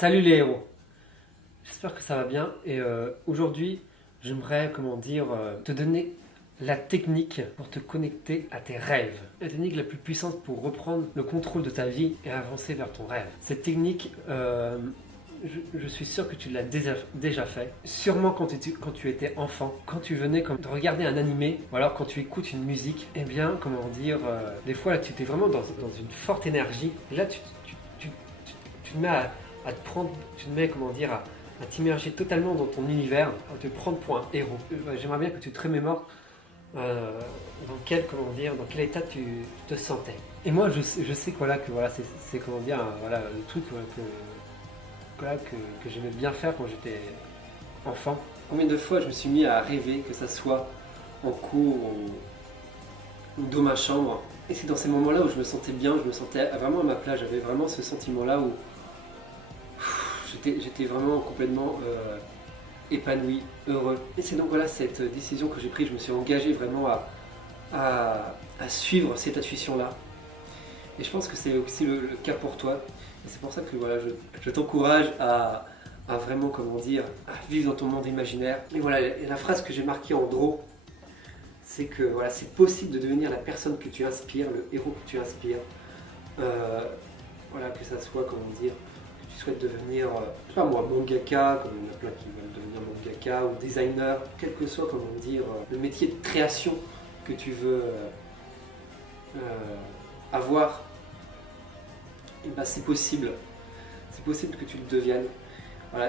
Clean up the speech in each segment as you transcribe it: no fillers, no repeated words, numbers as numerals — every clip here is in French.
Salut les héros, j'espère que ça va bien et aujourd'hui j'aimerais te donner la technique pour te connecter à tes rêves. La technique la plus puissante pour reprendre le contrôle de ta vie et avancer vers ton rêve. Cette technique, je suis sûr que tu l'as déjà fait. Sûrement quand tu étais enfant, quand tu venais de regarder un animé ou alors quand tu écoutes une musique, eh bien des fois là tu étais vraiment dans une forte énergie et là tu te mets à te prendre, tu te mets à t'immerger totalement dans ton univers, à te prendre pour un héros. J'aimerais bien que tu te remémores dans quel état tu te sentais. Et moi je sais c'est le truc que j'aimais bien faire quand j'étais enfant. Combien de fois je me suis mis à rêver, que ça soit en cours ou dans ma chambre. Et c'est dans ces moments-là où je me sentais bien, je me sentais vraiment à ma place, j'avais vraiment ce sentiment-là où j'étais vraiment complètement épanoui, heureux. Et c'est donc cette décision que j'ai prise, je me suis engagé vraiment à suivre cette intuition-là. Et je pense que c'est aussi le cas pour toi. Et c'est pour ça que je t'encourage à vraiment, à vivre dans ton monde imaginaire. Et la phrase que j'ai marquée en draw, c'est que c'est possible de devenir la personne que tu inspires, le héros que tu inspires. Que ça soit, que tu souhaites devenir, je sais pas moi, mangaka, comme il y en a plein qui veulent devenir mangaka, ou designer, quel que soit, le métier de création que tu veux avoir, et ben c'est possible. C'est possible que tu le deviennes.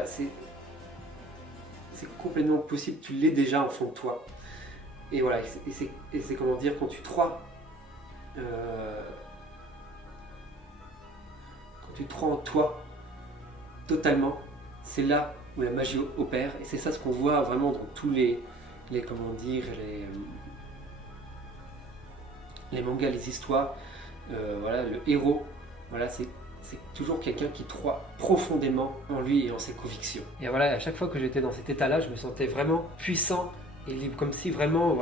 C'est complètement possible, tu l'es déjà en fond de toi. Et c'est quand tu crois en toi totalement, c'est là où la magie opère. Et c'est ça ce qu'on voit vraiment dans tous les mangas, les histoires. Le héros, c'est toujours quelqu'un qui croit profondément en lui et en ses convictions. Et à chaque fois que j'étais dans cet état-là, je me sentais vraiment puissant et libre, comme si vraiment,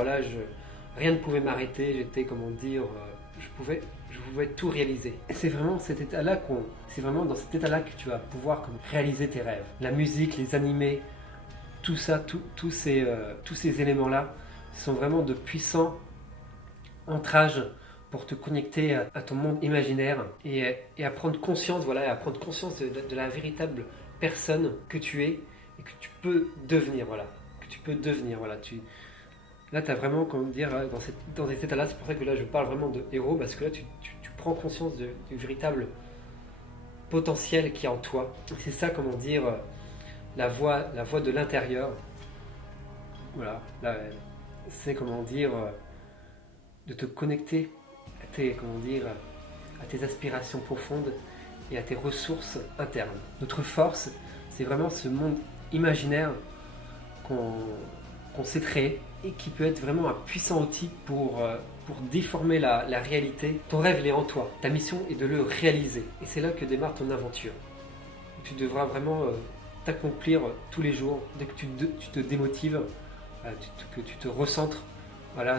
rien ne pouvait m'arrêter. Je pouvais tout réaliser. Et c'est vraiment dans cet état-là que tu vas pouvoir réaliser tes rêves. La musique, les animés, tout ça, tous ces éléments-là sont vraiment de puissants ancrages pour te connecter à ton monde imaginaire et à prendre conscience, de la véritable personne que tu es et que tu peux devenir, Là, tu as vraiment, dans cet état-là, c'est pour ça que là, je parle vraiment de héros, parce que là, tu prends conscience du véritable potentiel qui est en toi. C'est ça, la voix de l'intérieur. C'est, de te connecter à tes aspirations profondes et à tes ressources internes. Notre force, c'est vraiment ce monde imaginaire qu'on s'est créé et qui peut être vraiment un puissant outil pour déformer la réalité. Ton rêve, il est en toi. Ta mission est de le réaliser. Et c'est là que démarre ton aventure. Tu devras vraiment t'accomplir tous les jours. Dès que tu te démotives, que tu te recentres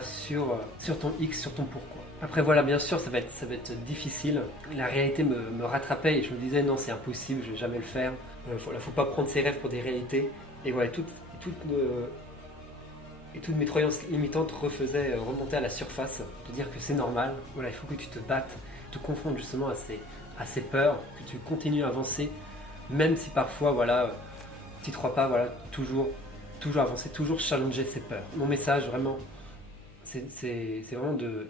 sur ton X, sur ton pourquoi. Après bien sûr, ça va être difficile. La réalité me rattrapait et je me disais non, c'est impossible, je vais jamais le faire. Faut pas prendre ses rêves pour des réalités. Et toutes mes croyances limitantes refaisaient remonter à la surface, te dire que c'est normal. Il faut que tu te battes, te confrontes justement à ces peurs, que tu continues à avancer, même si parfois tu n'y crois pas. Toujours avancer, toujours challenger ces peurs. Mon message vraiment, c'est vraiment de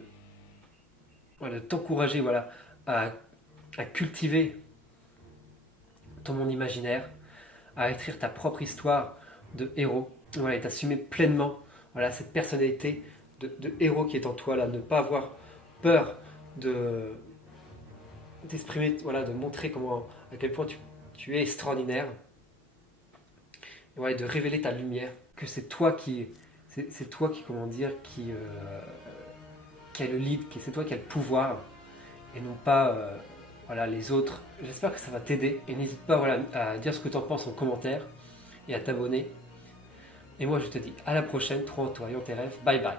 t'encourager à cultiver ton monde imaginaire, à écrire ta propre histoire de héros, et t'assumer pleinement cette personnalité de héros qui est en toi, ne pas avoir peur d'exprimer, de montrer à quel point tu es extraordinaire, et de révéler ta lumière, que c'est toi qui a le lead, c'est toi qui as le pouvoir et non pas les autres. J'espère que ça va t'aider et n'hésite pas à dire ce que tu en penses en commentaire et à t'abonner. Et moi je te dis à la prochaine, crois en toi et en tes rêves, bye bye.